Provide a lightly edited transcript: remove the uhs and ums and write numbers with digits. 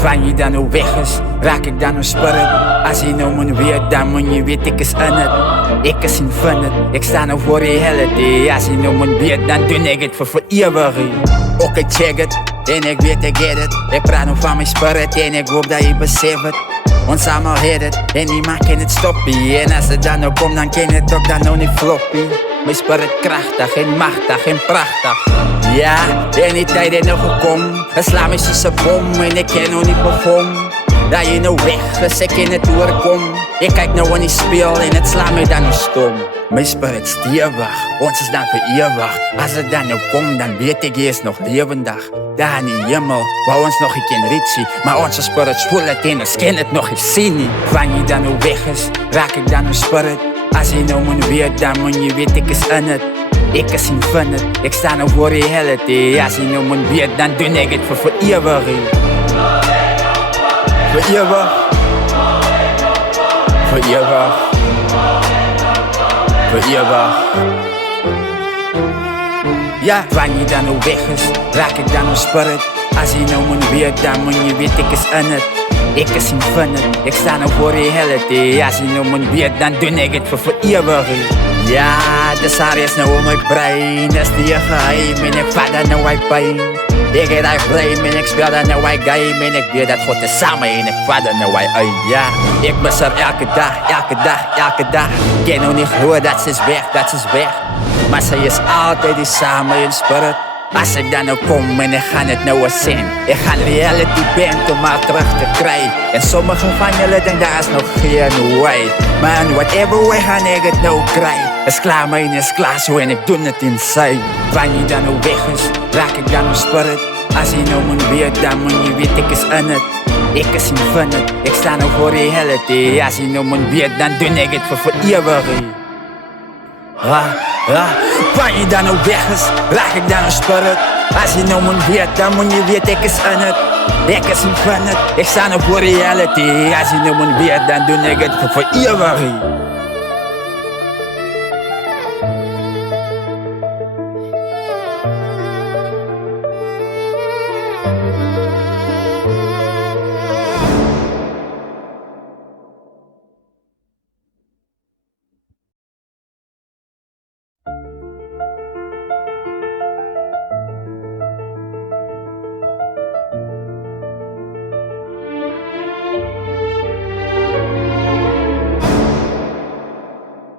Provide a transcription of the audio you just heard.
Van je dan hoe weg is, raak ik dan hoe spirit. Als je nou moet weet, dan moet je weet ik is in het. Ik is infinite, ik sta nou voor reality. Als je nou moet weet, dan doe ik het voor eeuwig. Oké, check het, en ik weet ik get het. Ik praat nu van mijn spirit en ik hoop dat je beseft het. Ons allemaal heet het, en niemand kan het stoppen. En als het dan nou komt, dan kan het ook dan nou niet floppy. Mijn spirit krachtig en machtig en prachtig. Ja, en die tijd is nog gekomen. Islam is een bom en ik ken nog niet perform. Dat je nou weg is, ik in het doorkom. Ik kijk nou in die speel en het slaat me dan nog stom. Mijn spirit stierwag, ons is dan voor eeuwig. Als het dan nou komt, dan weet ik eerst nog levendig. Daar in die hemel, wou ons nog geen ritsie. Maar onze spirit voelt het en ons kan het nog eens zien. Van je dan nou weg is, raak ik dan een spirit. Als je nou moet weet, dan moet je weet ik is in het. Ik is infinite, ik sta nou voor reality. Als je nou moet weet, dan doe ik het voor eeuwig. Voor eeuwig. Voor eeuwig. Voor eeuwig. Ja, van je dan nou weg is, raak ik dan een spirit. Als je nou moet weet, dan moet je weet ik is in het. Ik is infinite, ik sta nou voor reality. Als je nou moet weet, dan doe ik het voor eeuwig. Ja, de saar is nou om mijn brein. Dat is die geheim en ik vat dat nou uit pijn. Ik heb dat blame en ik speel dat nou uit game. En ik weet dat God is samen en ik vat dat nou uit. Ja, ik mis er elke dag, elke dag, elke dag. Ik kan nog niet geloven dat ze is weg, dat ze is weg. Maar ze is altijd die samen in spirit. Als ik dan nou kom en ik ga het nou eens zien. Ik ga reality band om maar terug te krijgen. En sommige van jullie denken daar is nog geen way. Maar whatever way ga ik het nou krijgen. Is klaar, mijn is klaar zo en ik doe het inside. Van je dan nou weg is, raak ik dan nou spirit. Als je nou moet weet, dan moet je weet ik is in het. Ik is infinite, ik sta nou voor reality. Als je nou moet weet, dan doe ik het voor eeuwig. Van je dan nou weg is, raak ik dan een spirit. Als je nou moet weet, dan moet je weet ik is in het. Ik is infinite, ik sta nou voor reality. Als je nou moet weet, dan doe ik het voor eeuwig.